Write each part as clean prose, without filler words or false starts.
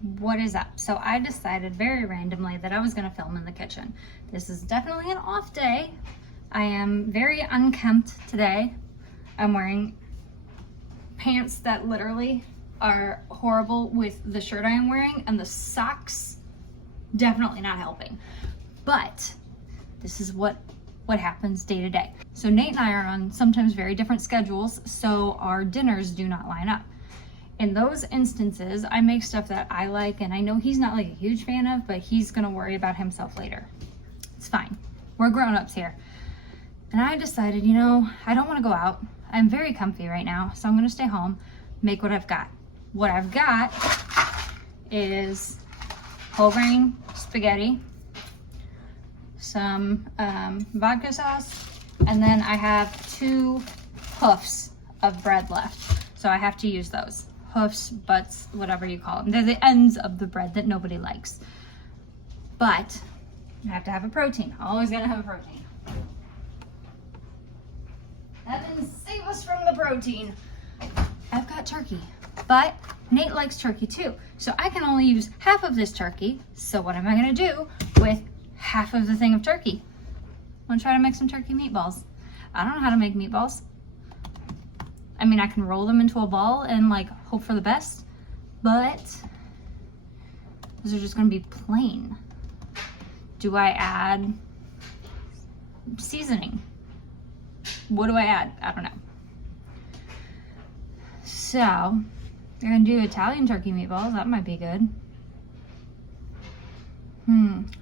what is up? So I decided very randomly that I was gonna film in the kitchen. This is definitely an off day. I am very unkempt today. I'm wearing pants that literally are horrible with the shirt I am wearing, and the socks definitely not helping. But this is what happens day to day. So Nate and I are on sometimes very different schedules, so our dinners do not line up. In those instances, I make stuff that I like, and I know he's not like a huge fan of, but he's gonna worry about himself later. It's fine. We're grown-ups here. And I decided, you know, I don't wanna go out. I'm very comfy right now, so I'm gonna stay home, make what I've got. What I've got is whole grain spaghetti, some vodka sauce, and then I have 2 hoofs of bread left. So I have to use those. Hoofs, butts, whatever you call them. They're the ends of the bread that nobody likes. But I have to have a protein. Always gotta have a protein. Heaven save us from the protein. I've got turkey, but Nate likes turkey too. So I can only use half of this turkey. So what am I gonna do with half of the thing of turkey? I'm gonna try to make some turkey meatballs. I don't know how to make meatballs. I mean, I can roll them into a ball and like hope for the best, but those are just gonna be plain. Do I add seasoning? What do I add? I don't know. So, I'm gonna do Italian turkey meatballs. That might be good.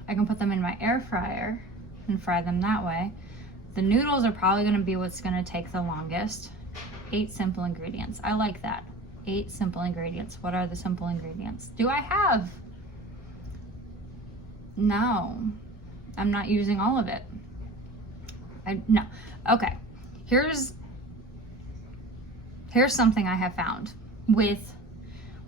I can put them in my air fryer and fry them that way. The noodles are probably gonna be what's gonna take the longest. 8 simple ingredients. I like that. 8 simple ingredients. What are the simple ingredients? Do I have? No, I'm not using all of it. No. Okay. Here's something I have found with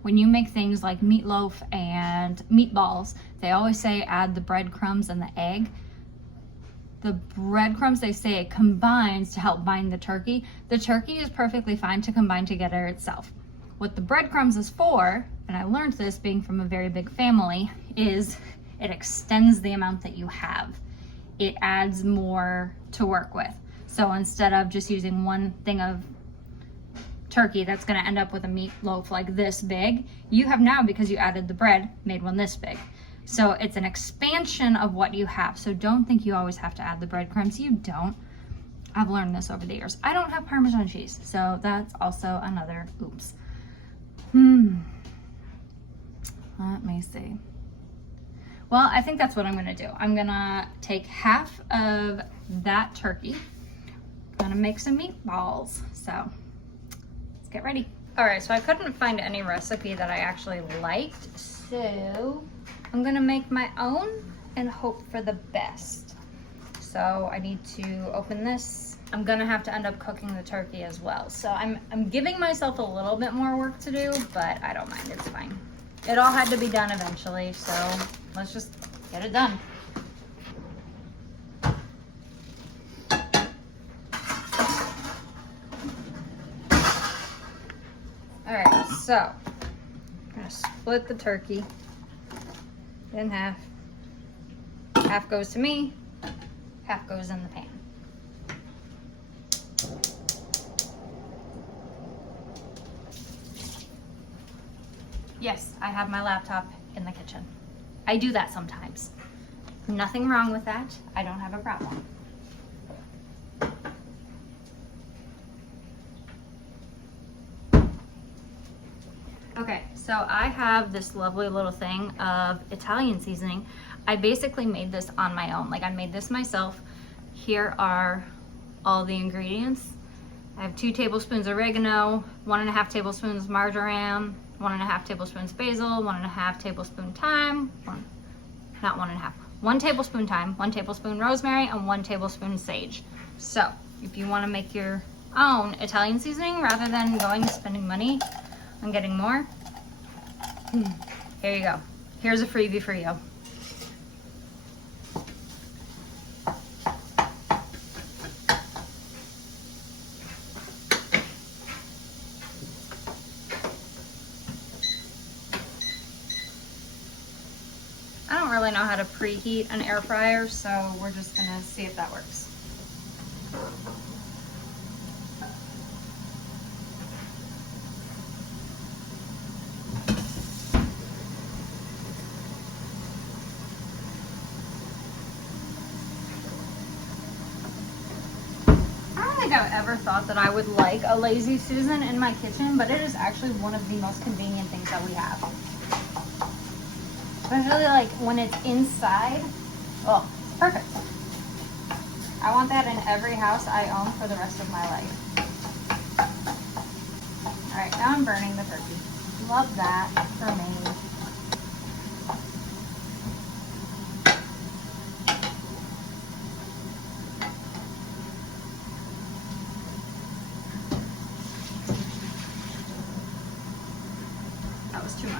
when you make things like meatloaf and meatballs, they always say add the breadcrumbs and the egg. The breadcrumbs, they say it combines to help bind the turkey. The turkey is perfectly fine to combine together itself. What the breadcrumbs is for, and I learned this being from a very big family, is it extends the amount that you have. It adds more to work with. So instead of just using one thing of turkey that's gonna end up with a meatloaf like this big, you have now, because you added the bread, made one this big. So it's an expansion of what you have. So don't think you always have to add the breadcrumbs. You don't. I've learned this over the years. I don't have Parmesan cheese, so that's also another oops. Let me see. Well, I think that's what I'm gonna do. I'm gonna take half of that turkey. Gonna make some meatballs. So let's get ready. All right, so I couldn't find any recipe that I actually liked. So I'm gonna make my own and hope for the best. So I need to open this. I'm gonna have to end up cooking the turkey as well. So I'm giving myself a little bit more work to do, but I don't mind, it's fine. It all had to be done eventually, so let's just get it done. All right, so I'm gonna split the turkey in half. Half goes to me, half goes in the pan. Yes, I have my laptop in the kitchen. I do that sometimes. Nothing wrong with that. I don't have a problem. Okay, so I have this lovely little thing of Italian seasoning. I basically made this on my own. Like, I made this myself. Here are all the ingredients. I have 2 tablespoons oregano, 1.5 tablespoons marjoram, 1.5 tablespoons basil, 1.5 tablespoon thyme, 1 tablespoon thyme, 1 tablespoon rosemary, and 1 tablespoon sage. So if you want to make your own Italian seasoning rather than going and spending money on getting more, here you go. Here's a freebie for you. really know how to preheat an air fryer, so we're just gonna see if that works. I've ever thought that I would like a Lazy Susan in my kitchen, but it is actually one of the most convenient things that we have. Especially like when it's inside. Oh, it's perfect. I want that in every house I own for the rest of my life. All right, now I'm burning the turkey. Love that for me. That was too much.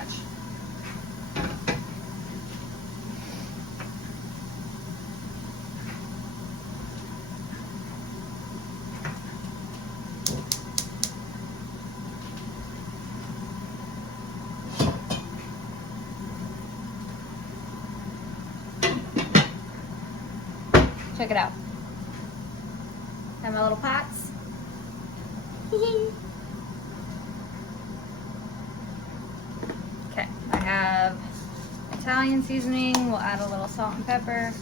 Check it out. Have my little pots. Okay, I have Italian seasoning. We'll add a little salt and pepper.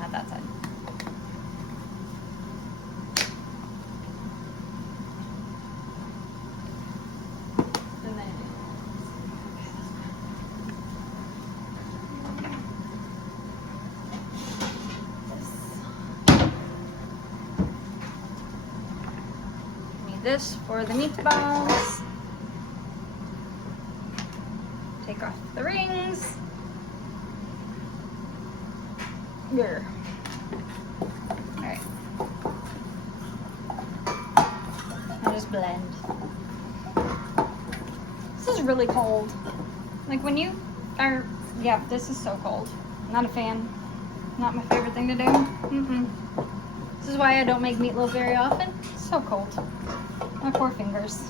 Not that side. And then this for the meatballs. Take off the rings. There. Alright. And just blend. This is really cold. Like when you are, yeah, this is so cold. Not a fan. Not my favorite thing to do. This is why I don't make meatloaf very often. It's so cold. My poor fingers.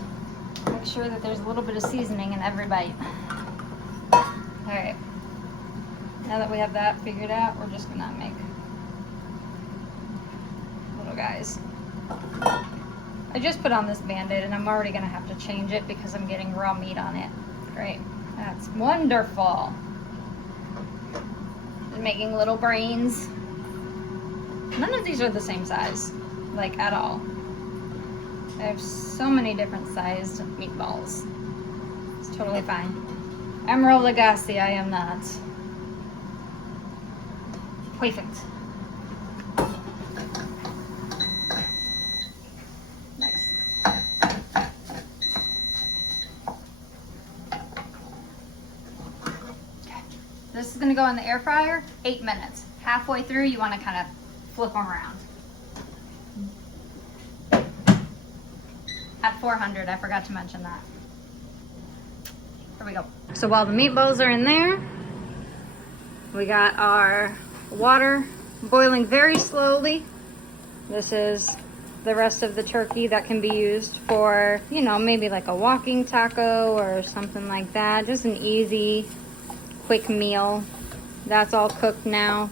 Make sure that there's a little bit of seasoning in every bite. Alright. Now that we have that figured out, we're just gonna make little guys. I just put on this Band-Aid and I'm already gonna have to change it because I'm getting raw meat on it. Great. That's wonderful. Just making little brains. None of these are the same size, like at all. I have so many different sized meatballs. It's totally fine. Emerald Lagasse, I am not. Perfect. Nice. Okay. This is gonna go in the air fryer, 8 minutes. Halfway through, you wanna kind of flip them around. At 400, I forgot to mention that. Here we go. So while the meatballs are in there, we got our water boiling very slowly. This is the rest of the turkey that can be used for, you know, maybe like a walking taco or something like that. Just an easy, quick meal. That's all cooked now.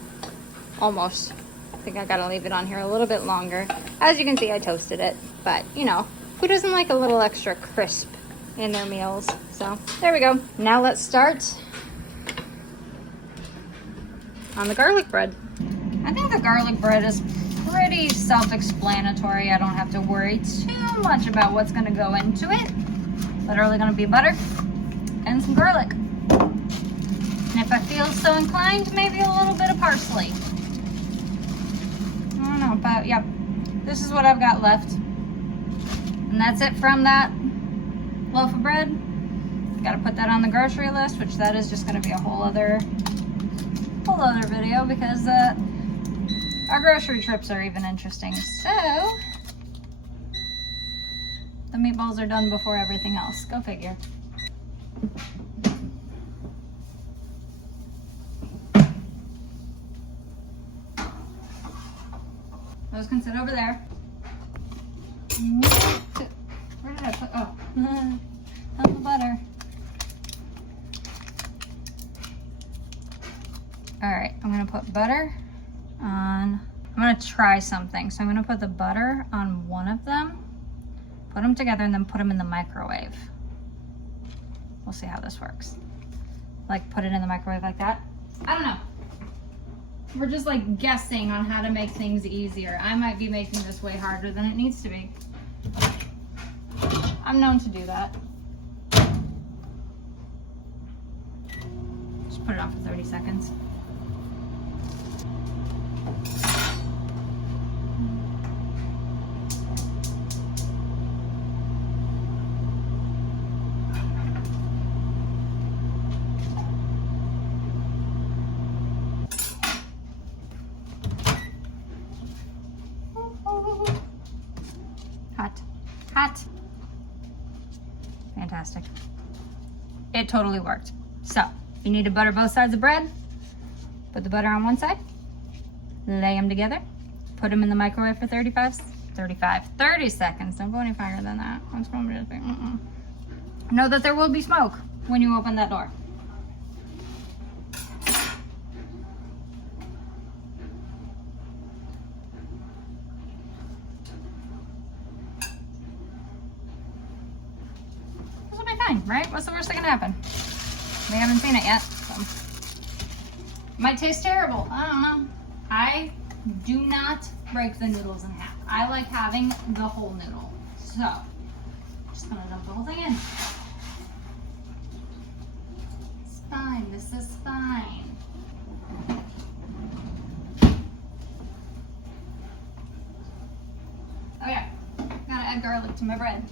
Almost. I think I gotta leave it on here a little bit longer. As you can see, I toasted it, but you know, who doesn't like a little extra crisp in their meals? So there we go. Now let's start on the garlic bread. I think the garlic bread is pretty self-explanatory. I don't have to worry too much about what's gonna go into it. Literally gonna be butter and some garlic. And if I feel so inclined, maybe a little bit of parsley. I don't know, but yeah, this is what I've got left. And that's it from that loaf of bread. Gotta put that on the grocery list, which that is just gonna be a whole other video because our grocery trips are even interesting. So the meatballs are done before everything else. Go figure. Those can sit over there. put, oh, not the butter. All right, I'm gonna put butter on, I'm gonna try something. So I'm gonna put the butter on one of them, put them together, and then put them in the microwave. We'll see how this works. Like put it in the microwave like that. I don't know. We're just like guessing on how to make things easier. I might be making this way harder than it needs to be. I'm known to do that. Just put it on for 30 seconds. Hot, hot. Fantastic. It totally worked. So, you need to butter both sides of bread. Put the butter on one side, lay them together, put them in the microwave for 30 seconds. Don't go any higher than that. That's going to just be, Know that there will be smoke when you open that door. Right? What's the worst that can happen? We haven't seen it yet. So. It might taste terrible. I don't know. I do not break the noodles in half. I like having the whole noodle. So, just gonna dump the whole thing in. It's fine. This is fine. Oh yeah, gotta add garlic to my bread.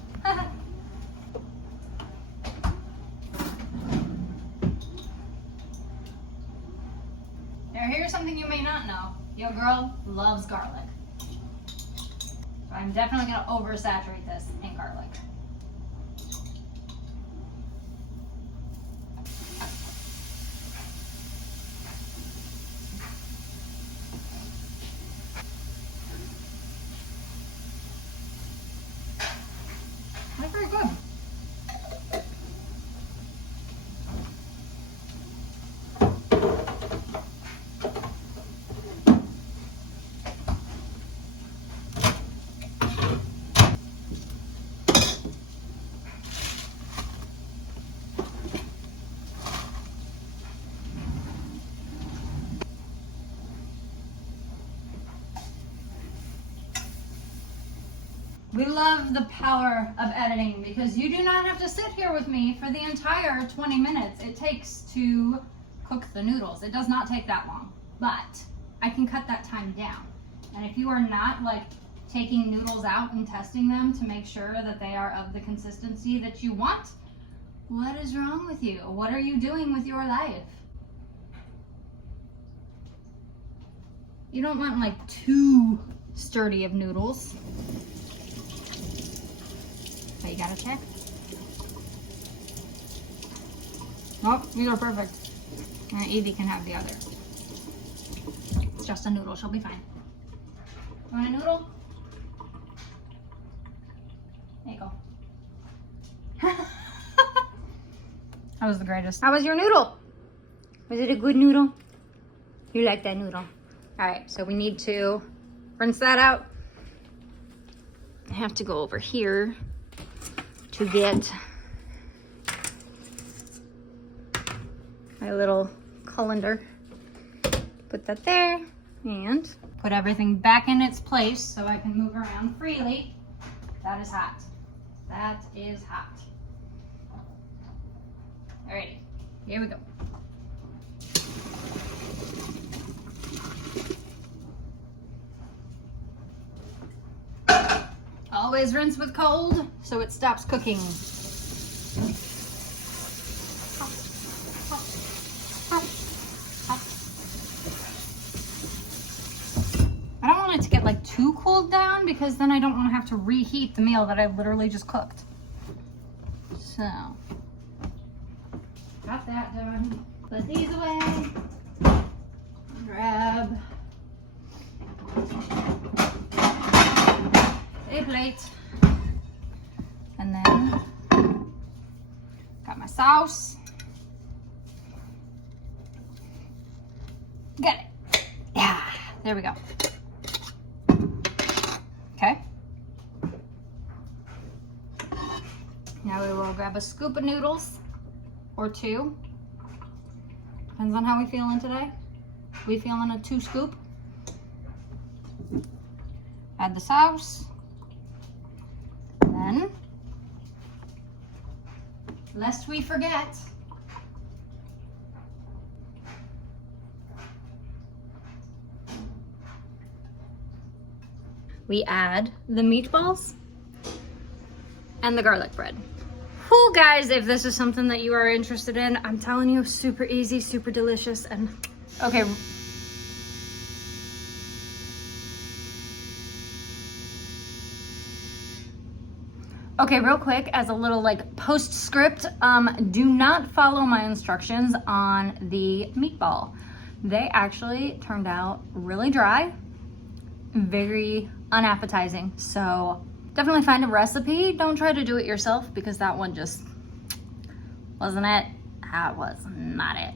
Here's something you may not know. Your girl loves garlic. So I'm definitely gonna oversaturate this in garlic. That's very good. We love the power of editing because you do not have to sit here with me for the entire 20 minutes it takes to cook the noodles. It does not take that long, but I can cut that time down. And if you are not like taking noodles out and testing them to make sure that they are of the consistency that you want, what is wrong with you? What are you doing with your life? You don't want like too sturdy of noodles. So you gotta check. Oh, these are perfect. And Evie can have the other. It's just a noodle, she'll be fine. You want a noodle? There you go. That was the greatest. How was your noodle? Was it a good noodle? You like that noodle? All right, so we need to rinse that out. I have to go over here to get my little colander. Put that there and put everything back in its place so I can move around freely. That is hot. That is hot. Alrighty, here we go. Always rinse with cold so it stops cooking. I don't want it to get like too cooled down because then I don't want to have to reheat the meal that I literally just cooked. So, got that done. Put these away. Grab a plate. And And then got my sauce. Got it. Yeah, there we go. Okay. Now we will grab a scoop of noodles or 2. Depends on how we feeling today. We feeling a 2 scoop. Add the sauce. Then, lest we forget, we add the meatballs and the garlic bread. Whew, guys, if this is something that you are interested in, I'm telling you, super easy, super delicious, and okay. Okay, real quick, as a little like postscript, do not follow my instructions on the meatball. They actually turned out really dry, very unappetizing. So definitely find a recipe. Don't try to do it yourself because that one just wasn't it. That was not it.